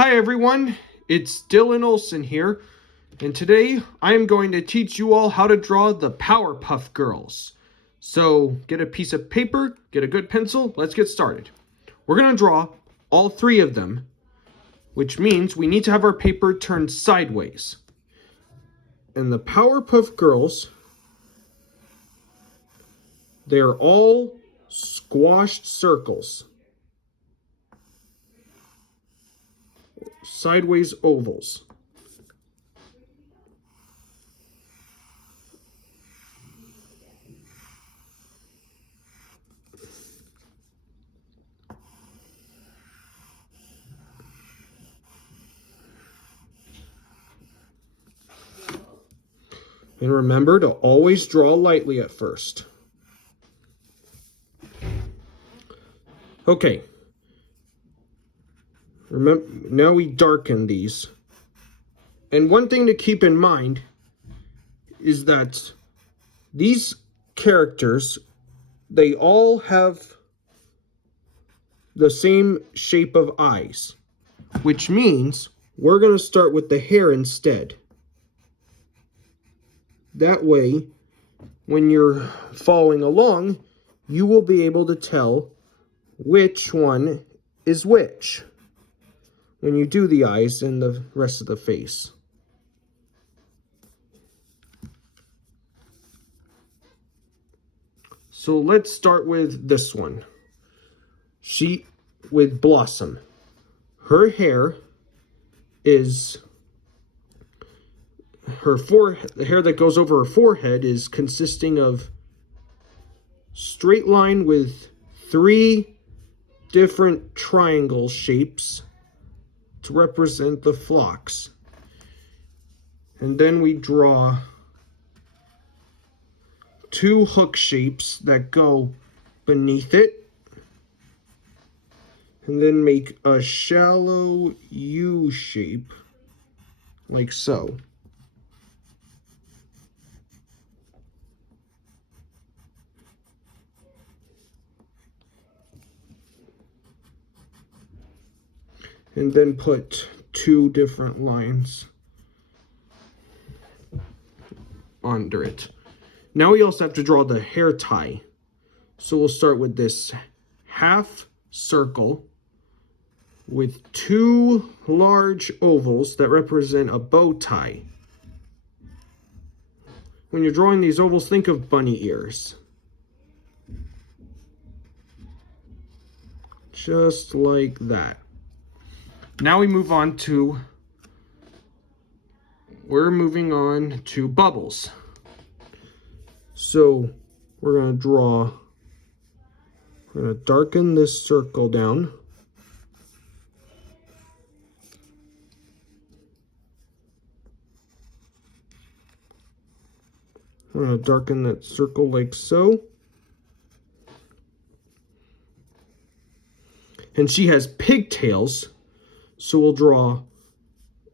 Hi everyone, it's Dylan Olson here, and today I'm going to teach you all how to draw the Powerpuff Girls. So get a piece of paper, get a good pencil, let's get started. We're going to draw all three of them, which means we need to have our paper turned sideways. And the Powerpuff Girls, they're all squashed circles. Sideways ovals. And remember to always draw lightly at first. Okay. Remember, now we darken these. And one thing to keep in mind is that these characters, they all have the same shape of eyes, which means we're going to start with the hair instead. That way, when you're following along, you will be able to tell which one is which when you do the eyes and the rest of the face. So let's start with this one. With Blossom. Her hair is the hair that goes over her forehead is consisting of straight line with 3 different triangle shapes to represent the flocks. And then we draw 2 hook shapes that go beneath it, and then make a shallow U shape like so. And then put 2 different lines under it. Now we also have to draw the hair tie. So we'll start with this half circle with 2 large ovals that represent a bow tie. When you're drawing these ovals, think of bunny ears. Just like that. Now we're moving on to bubbles. So we're going to darken this circle down. We're going to darken that circle like so. And she has pigtails. So we'll draw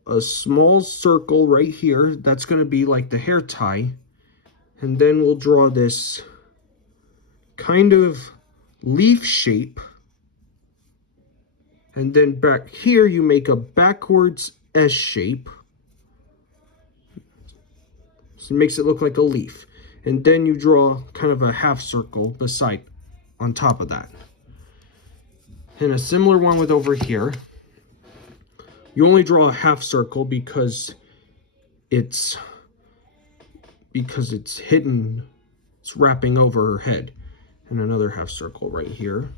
a small circle right here. That's going to be like the hair tie. And then we'll draw this kind of leaf shape. And then back here, you make a backwards S shape. So it makes it look like a leaf. And then you draw kind of a half circle beside, on top of that. And a similar one with over here. You only draw a half circle because it's hidden, it's wrapping over her head. And another half circle right here.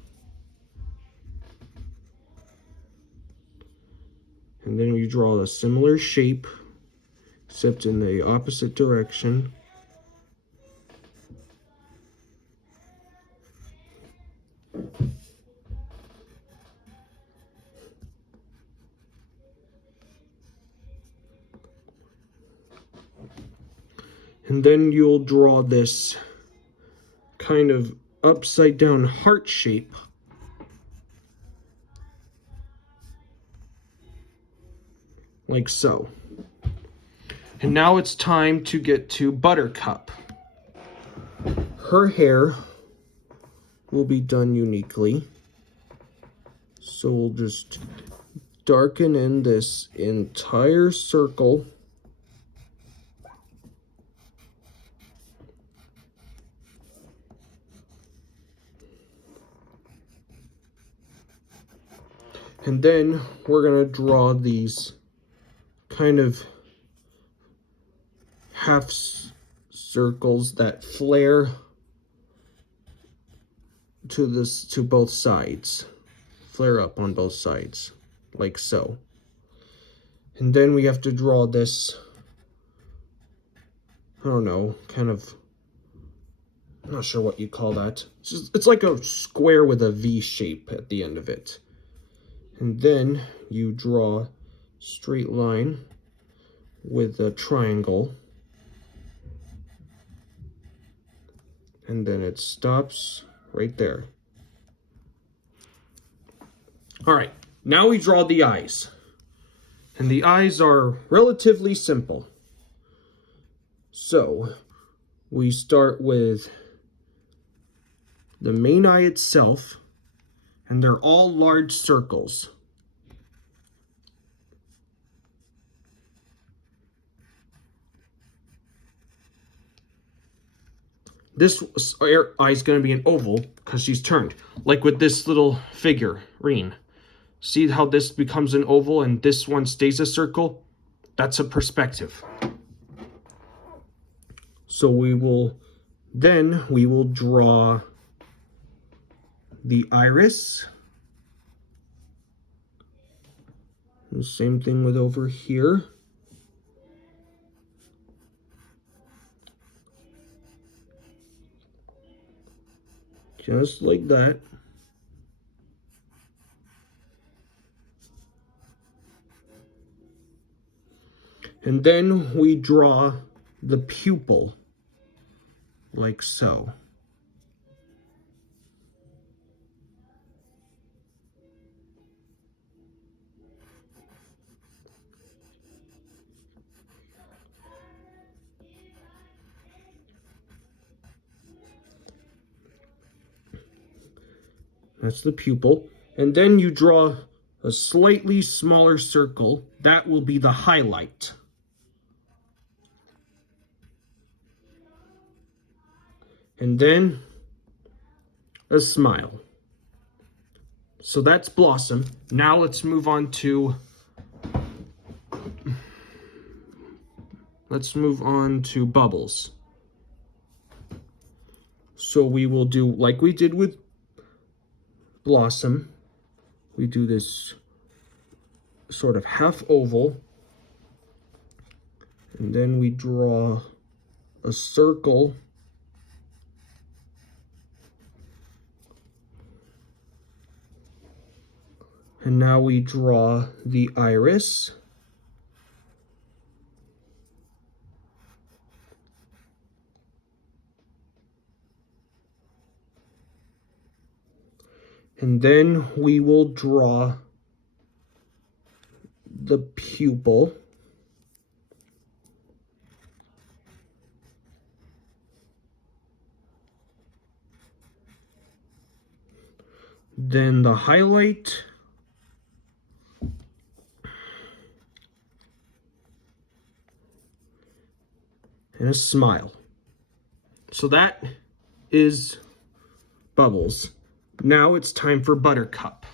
And then you draw a similar shape, except in the opposite direction. And then you'll draw this kind of upside down heart shape. Like so. And now it's time to get to Buttercup. Her hair will be done uniquely. So we'll just darken in this entire circle. And then we're going to draw these kind of half circles that flare to both sides. Flare up on both sides, like so. And then we have to draw this, I don't know, kind of, I'm not sure what you call that. It's like a square with a V shape at the end of it. And then you draw a straight line with a triangle. And then it stops right there. All right, now we draw the eyes. And the eyes are relatively simple. So we start with the main eye itself, and they're all large circles. This eye is going to be an oval because she's turned, like with this little figurine. See how this becomes an oval and this one stays a circle? That's a perspective. So we will draw the iris. The same thing with over here. Just like that. And then we draw the pupil, like so. That's the pupil. And then you draw a slightly smaller circle. That will be the highlight. And then a smile. So that's Blossom. Now let's move on to Bubbles. So we will do like we did with Blossom. We do this sort of half oval, and then we draw a circle. And now we draw the iris. And then we will draw the pupil. Then the highlight. And a smile. So that is Bubbles. Now it's time for Buttercup.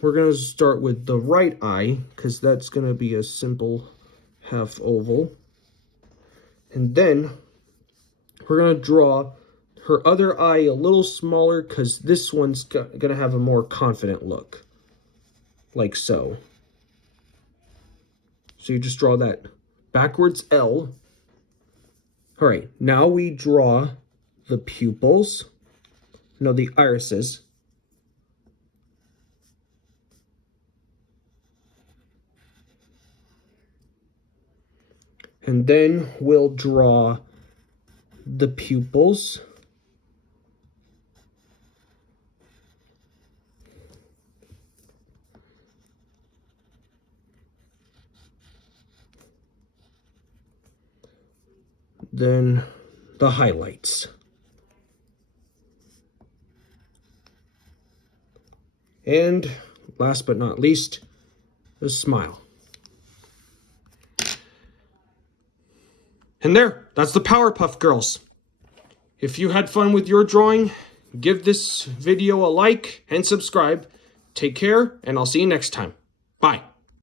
We're going to start with the right eye, because that's going to be a simple half oval. And then we're going to draw her other eye a little smaller, because this one's going to have a more confident look. Like so. So you just draw that backwards L. All right, now we draw the pupils. No, the irises. And then we'll draw the pupils. Then the highlights. And last but not least, a smile. And there, that's the Powerpuff Girls. If you had fun with your drawing, give this video a like and subscribe. Take care, and I'll see you next time. Bye.